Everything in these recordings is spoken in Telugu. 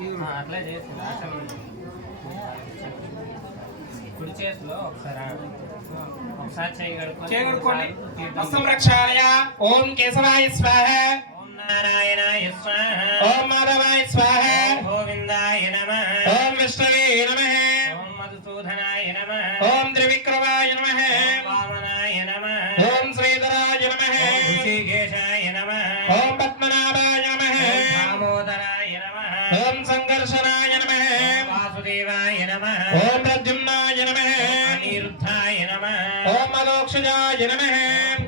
అట్లా చేసి కుడి చేతిలో ఒకసారి చేయగలుగుకోండి. హస్తం ప్రక్షాళయ. ఓం కేశవాయ స్వాహ. ఓం నారాయణాయ స్వాహ. ఓం మాధవాయ స్వాహ. గోవిందాయ నమః. ఓం విష్ణవే నమః. ఓం మధుసూదనాయ నమః. ఓం త్రివిక్రమాయ నమః. ఓం వామనాయ నమః. ఓం శ్రీధరాయ నమః. ఓం ఋషికేశాయ నమః. ఓం పద్మనాభాయ నమః. ఓం దామోదరాయ నమః. ఓం సంకర్షణాయ నమః. ఓం వాసుదేవాయ నమః. ఓం ప్రద్యుమ్నాయ నమః. అనిరుద్ధాయ నమః. ఓం అలోక్షజాయ నమః.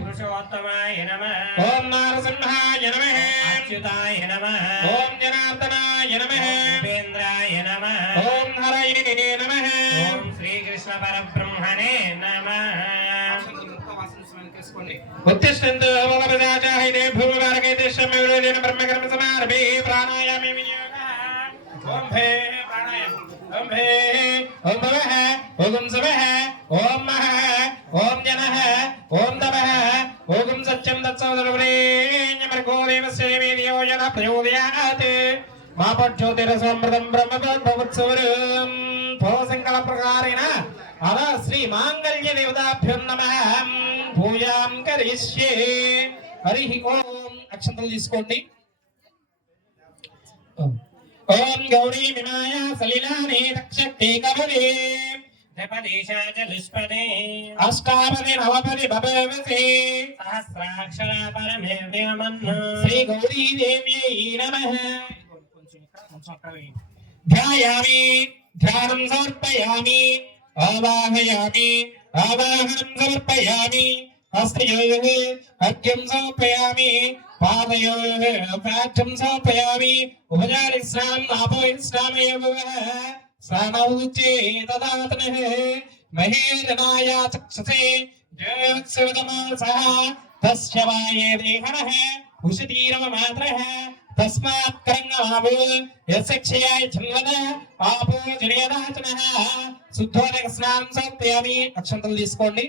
పురుషోత్తమాయ నమః. ఓం నారసింహాయ నమః. అచ్యుతాయ నమః. ఓం జనార్దనాయ నమః. ఉపేంద్రాయ నమః. ఓం హరయే నమః. ఓం శ్రీకృష్ణ పరబ్రహ్మణే నమః. ఉత్తిష్టంతు బలపదాచాహితే భూమివారకైతే శమ్యవిరోధేన బ్రహ్మకర్మ సమారభే ప్రాణాయామే వినియోగః. ఓం భే ప్రాణాయామ. ఓం భే. ఓం భవః. ఓం శవః. ఓం మహః. ఓం జనః. ఓం తపః. ఓం సత్యం తత్సవదరువరేణ్యమర్గో దేవస్య దేవేదియో జన ప్రచోదయాత్. మాపజ్యోతిరసమృతం బ్రహ్మభవత్సవరం భవసంకల ప్రకారేణ అలా శ్రీ మాంగళ్య దేవతాభ్యో నమః పూజాం కరిష్యే. హరి ఓం. అక్షంతలు తీసుకోండి. ఓం గౌరీ వినాయ సలిలానే తక్షక్తే కమలే జపదేశాచ దుష్పదే అష్టాపది నవపది భవసి సహస్రాక్షర పరమే వ్యోమన్ను శ్రీ గౌరీ దేవ్యై నమః. ధ్యాయామి. ధ్యానం సమర్పయామి. ఆవాహయామి. ఆవాహనం సమర్పయామి. హస్తయోః అర్ఘ్యం సమర్పయామి. పాదయోః పాఠ్యం సమర్పయామి. ఉపచారిస్నానం ఆపోయిస్నామయోః స్నానౌచే తదాతనః మహేజనాయ చక్షసే జ్యోత్సవతమాసః తస్య వాయే దేహనః ఉషతీరవ మాత్రః తస్మాత్ కరంగమావో యస్య క్షయాయ జన్మన ఆపో జనయదాచనః శుద్ధోదక స్నానం సమర్పయామి. అక్షంతలు తీసుకోండి.